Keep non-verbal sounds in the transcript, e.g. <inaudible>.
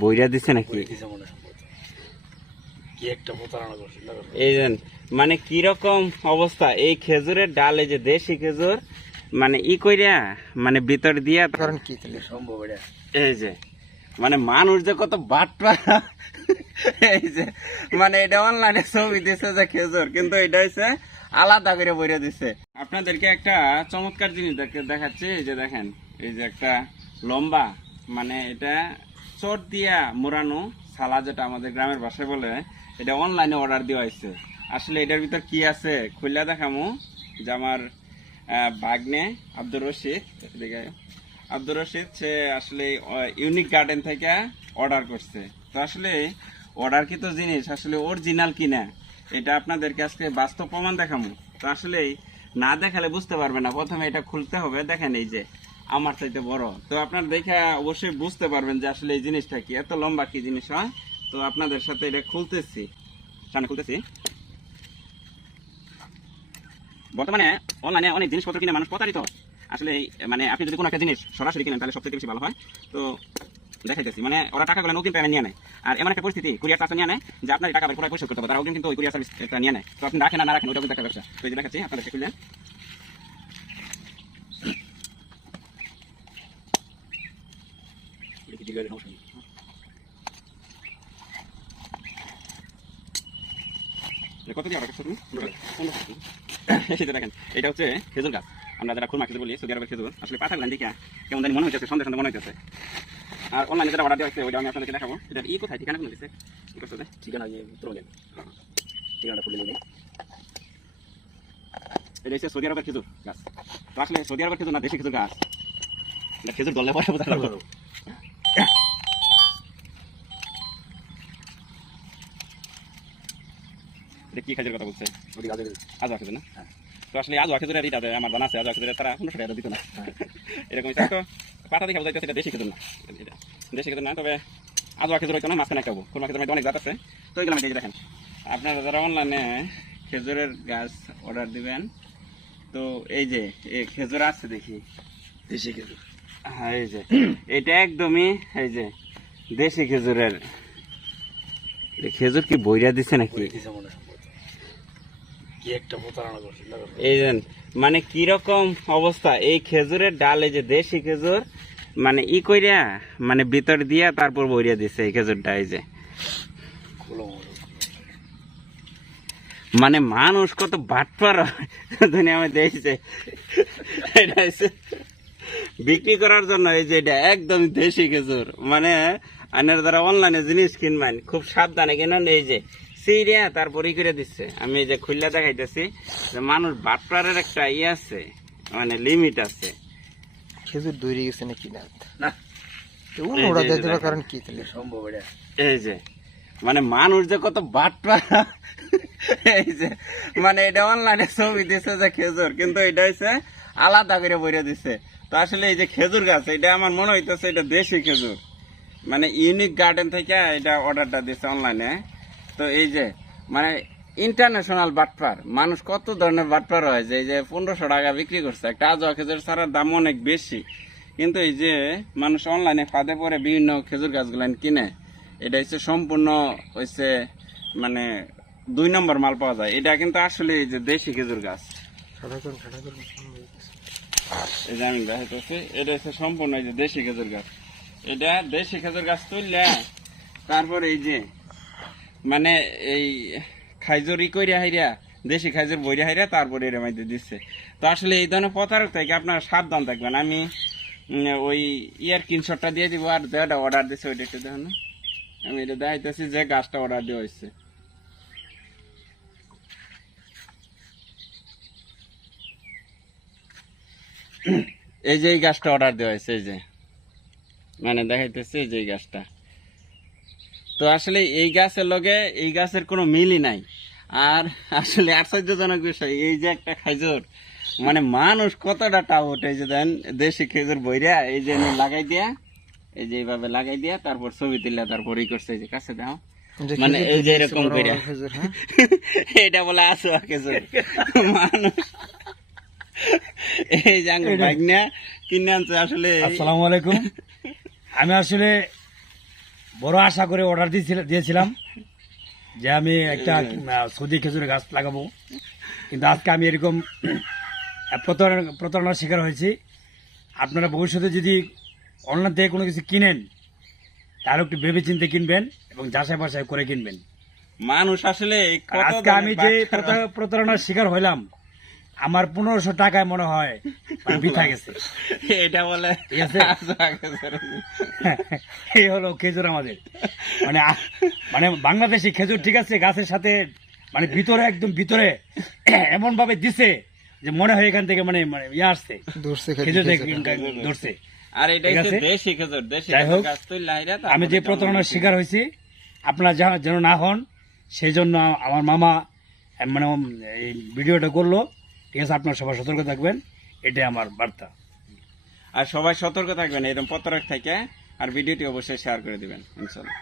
বইরা দিছে নাকি। এই যে মানে কীরকম অবস্থা? এই খেজুরের ডালে যে দেশি খেজুর মানে ই কইরা মানে ভিতর দিয়া কারণ কি তাহলে? সম্ভব এই যে মানে মানুষ যে কত বাটপা এই যে মানে এটা অনলাইনে ছবি দিছে যে খেজুর কিন্তু এটা হচ্ছে আলাদা করে বইরে দিছে। আপনাদেরকে একটা চমৎকার জিনিস দেখ- দেখাচ্ছি এই যে দেখেন এই যে একটা লম্বা মানে এটা চট দিয়া মোড়ানো সালা যেটা আমাদের গ্রামের ভাষায় বলে, এটা অনলাইনে অর্ডার দেওয়া হয়েছে। আসলে এটার ভিতর কি আছে খুললা দেখামু। যে আমার বাগনে আব্দুর রশিদ আব্দুর রশিদ, সে আসলে ইউনিক গার্ডেন থেকে অর্ডার করছে। তো আসলে অর্ডার কি তো জিনিস আসলে অরিজিনাল কিনা, এটা আপনাদেরকে আজকে বাস্তব প্রমাণ দেখাবো তো আসলে না দেখালে বুঝতে পারবে না। প্রথমে এটা খুলতে হবে। দেখেন এই যে আমার চাইতে বড়। তো আপনার দেখে অবশ্যই বুঝতে পারবেন যে আসলে এই জিনিসটা কি। এত লম্বা কি জিনিস, হয়? তো আপনাদের সাথে এটা খুলতেছি। সামনে খুলতেছি। বর্তমানে অনলাইনে অনেক জিনিসপত্র কিনে মানুষ প্রতারিত। আসলে মানে আপনি যদি কোনো একটা জিনিস সরাসরি কিনেন, তাহলে সবথেকে বেশি ভালো হয়। তো দেখাইতেছি মানে ওরা টাকাগুলো নতুন পেমেন্ট নিয়ে নেয়। আর এমন একটা পরিস্থিতি, কুরিয়ার চার্জ নিয়ে নেয়, যে আপনার টাকা পুরো পরিশোধ করতে হবে তারা কিন্তু ওই কুরিয়ার সার্ভিস নিয়ে নেয়। তো আপনি রাখেন না রাখেন ওটা কিন্তু ব্যবসা। তো এই দেখাচ্ছি আপনাদের খুললেন। দিলে সমস্যা নেই। কত দিয়ে তুমি <laughs> এই দেখেন এটা হচ্ছে খেজুর গাছ। আমরা যারা খুরমা খেজুর বলি সৌদি আরবের খেজুর আসলে দেখে কেমন জানি মনে হচ্ছে সন্দেহ সন্দেহ মনে হচ্ছে আর অনলাইনে যারা অর্ডার দেওয়া হচ্ছে ওইটা আমি আপনাদেরকে দেখাবো। এটা ই কোথায়? ঠিকানা কোনো দিচ্ছে? ঠিকানা ঠিকানাটা খুলে এটা হচ্ছে সৌদি আরবের খেজুর গাছ। আসলে সৌদি আরবের খেজুর না দেশি খেজুর গাছ। এটা খেজুর দলে পরে বোঝা এটা কি খেজুর কথা বলছে? না? হ্যাঁ। তো আসলে আমার জানা আছে আজওয়া খেজুরের তারা পনেরোশো টাকা দিত না। এরকম তো পাতা দেখে বোঝাইতেছে এটা দেশি খেজুর না। এটা দেশি খেজুর না তবে আজওয়া খেজুর হইতো না মাঝখানে খাব খুরমা খেজুর মধ্যে অনেক জাত আছে। তো এগুলো আমি দেখেন। আপনারা যারা অনলাইনে খেজুরের গাছ অর্ডার দিবেন তো এই যে এই খেজুর আছে দেখি। দেশি খেজুর। হ্যাঁ এই যে। এটা একদমই এই যে দেশি খেজুরের। খেজুর কি বইরা দিছে নাকি করে দিছে মনে হয় সম্ভবত। কি একটা প্রতারণা এই মানে কীরকম অবস্থা? এই খেজুরের ডালে যে দেশি খেজুর মানে ই কইরা মানে ভিতর দিয়া তারপর বইরা দিছে এই খেজুরটা এই যে। মনে মানুষ কত বাটপার দুনিয়া আমি দেখছে এটা বিক্রি করার জন্য এই যে এটা একদম দেশি খেজুর। মানে আনের দ্বারা অনলাইনে জিনিস কিনবেন খুব সাবধানে কিনেন এই যে। সিরিয়া তারপর ই করে দিচ্ছে। আমি এই যে খুললা দেখাইতেছি যে মানুষ বাটপারের একটা ই আছে মানে লিমিট আছে। খেজুর দৌড়ে গেছে নাকি না? না। তো এই যে, ওরা দিয়ে যে কারণ কি তাহলে? সম্ভব এটা। এই যে মানে মানুষ যে কত বাটপা এই যে মানে এটা অনলাইনে ছবি দিছে যে খেজুর কিন্তু এটা হচ্ছে আলাদা করে বইরে দিছে। তো আসলে এই যে খেজুর গাছ এটা আমার মনে হইতেছে এটা দেশি খেজুর। মানে ইউনিক গার্ডেন থেকে এটা অর্ডারটা দিছে অনলাইনে তো এই যে মানে ইন্টারন্যাশনাল বাটপার মানুষ কত ধরনের বাটপার হয় যে এই যে পনেরোশো টাকা বিক্রি করছে। একটা আজোয়া খেজুর ছাড়ার দাম অনেক বেশি। কিন্তু এই যে মানুষ অনলাইনে ফাঁদে পরে বিভিন্ন খেজুর গাছগুলো কিনে এটা হচ্ছে সম্পূর্ণ হচ্ছে মানে দুই নম্বর মাল পাওয়া যায়। এটা কিন্তু আসলে এই যে দেশি খেজুর গাছ। এই যে আমি দেখাইতেছি এটা হচ্ছে সম্পূর্ণ এই যে দেশি খেজুর গাছ। এটা দেশি খেজুর গাছ তুললে তারপরে এই যে মানে এই খাইজুর কইরা হাইরা, দেশি খাইজুর বইরা হাইরা তারপরে এর মধ্যে দিচ্ছে তো আসলে এই ধরনের প্রতারক থেকে আপনারা সাবধান থাকবেন। আমি ওই ইয়ার কিনশটটা দিয়ে দিব আর যেটা অর্ডার দিচ্ছে ওইটা একটু দেখুন। আমি এটা দেখাইতেছি যে গাছটা অর্ডার দেওয়া হয়েছে। এই যে এই গাছটা অর্ডার দেওয়া হয়েছে, এই যে। মানে দেখাইতেছে এই যে এই গাছটা। তো আসলে এই গাছের লগে এই গাছের কোনো মিলই নাই। আর আসলে আশ্চর্যজনক বিষয় এই যে একটা খাইজুর মানে মানুষ কতটা টাউট এই যে দেন দেশি খেজুর বইরা এই যে লাগাই দিয়া এই যে এইভাবে লাগাই দিয়া তারপর ছবি তুললা তারপর ই করছে এই যে কাছে দাও। মানে এই যে এরকম কইরা। খেজুর, হ্যাঁ? <laughs> এটা বলে আসো খেজুর। মানুষ এই বাইক নিয়ে কিনে আনছে আসলে। আসসালামু আলাইকুম। আমি আসলে বড় আশা করে অর্ডার দিয়েছিলাম যে আমি একটা আহ, সৌদি খেজুরের গাছ লাগাবো। কিন্তু আজকে আমি এরকম <clears throat> প্রতারণা প্রতারণার শিকার হয়েছি। আপনারা ভবিষ্যতে যদি অনলাইন থেকে কোনো কিছু কিনেন তাহলে একটু ভেবে চিন্তে কিনবেন এবং যাচাই বাছাই করে কিনবেন। মানুষ আসলে আজকে আমি যে প্রতারণার শিকার হইলাম আমার পনেরোশো টাকায় মনে হয় মানে <laughs> গেছে। এটা বলে ঠিক আছে? <laughs> আচ্ছা, খেজুর। <laughs> এই হলো খেজুর আমাদের। মানে মানে বাংলাদেশি খেজুর ঠিক আছে গাছের সাথে মানে ভিতরে একদম ভিতরে <clears throat> এমন ভাবে দিছে যে মনে হয় এখান থেকে মানে মানে ইয়ে আসছে। ধরছে খেজুর ধরছে আর এটা? দেশি খেজুর দেশি আমি যে প্রতারণার শিকার হয়েছি আপনারা যা- যেন না হন সেই জন্য আমার মামা মানে এই ভিডিওটা করল। ঠিক আছে, আপনার সবাই সতর্ক থাকবেন, এটাই আমার বার্তা। আর সবাই সতর্ক থাকবেন, এরকম পত্রক থেকে, আর ভিডিওটি অবশ্যই শেয়ার করে দেবেন, ইনশাল্লাহ।